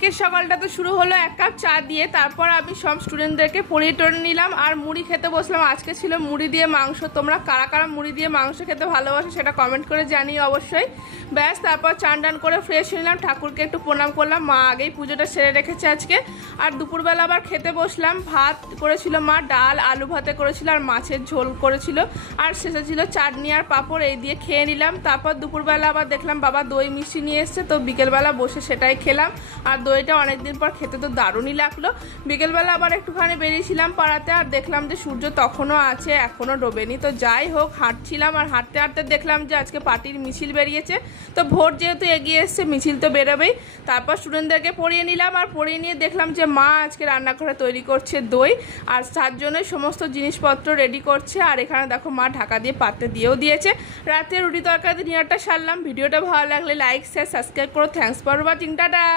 আজকের সকালটা তো শুরু হলো এক কাপ চা দিয়ে। তারপর আমি সব স্টুডেন্টদেরকে পড়িয়ে টড়িয়ে নিলাম আর মুড়ি খেতে বসলাম। আজকে ছিল মুড়ি দিয়ে মাংস। তোমরা কারা কারা মুড়ি দিয়ে মাংস খেতে ভালোবাসো সেটা কমেন্ট করে জানিও অবশ্যই। ব্যাস, তারপর চান টান করে ফ্রেশ হয়ে নিলাম, ঠাকুরকে একটু প্রণাম করলাম। মা আগেই পুজোটা সেরে রেখেছে আজকে। আর দুপুরবেলা আবার খেতে বসলাম। ভাত করেছিল মা, ডাল আলু ভাতে করেছিল আর মাছের ঝোল করেছিল, আর শেষে ছিল চাটনি আর পাঁপড়। এই দিয়ে খেয়ে নিলাম। তারপর দুপুরবেলা আবার দেখলাম বাবা দই মিষ্টি নিয়ে এসছে, তো বিকেলবেলা বসে সেটাই খেলাম। আর দইটা অনেকদিন পর খেতে তো দারুণই লাগলো। বিকেলবেলা আবার একটুখানি বেরিয়েছিলাম পাড়াতে, আর দেখলাম যে সূর্য তখনও আছে, এখনও ডোবেনি। তো যাই হোক, হাঁটছিলাম আর হাঁটতে হাঁটতে দেখলাম যে আজকে পার্টির মিছিল বেরিয়েছে। তো ভোট যেহেতু এগিয়ে এসছে, মিছিল তো বেরোবেই। তারপর স্টুডেন্টদেরকে পড়িয়ে নিলাম, আর পড়িয়ে নিয়ে দেখলাম যে মা আজকে রান্নাঘরে তৈরি করছে দই, আর তার জন্যই সমস্ত জিনিসপত্র রেডি করছে। আর এখানে দেখো মা ঢাকা দিয়ে পাত্রে দিয়েও দিয়েছে। রাতে রুটি তরকারি ডিনারটা সারলাম। ভিডিওটা ভালো লাগলে লাইক শেয়ার সাবস্ক্রাইব করো। Thanks for watching, tata.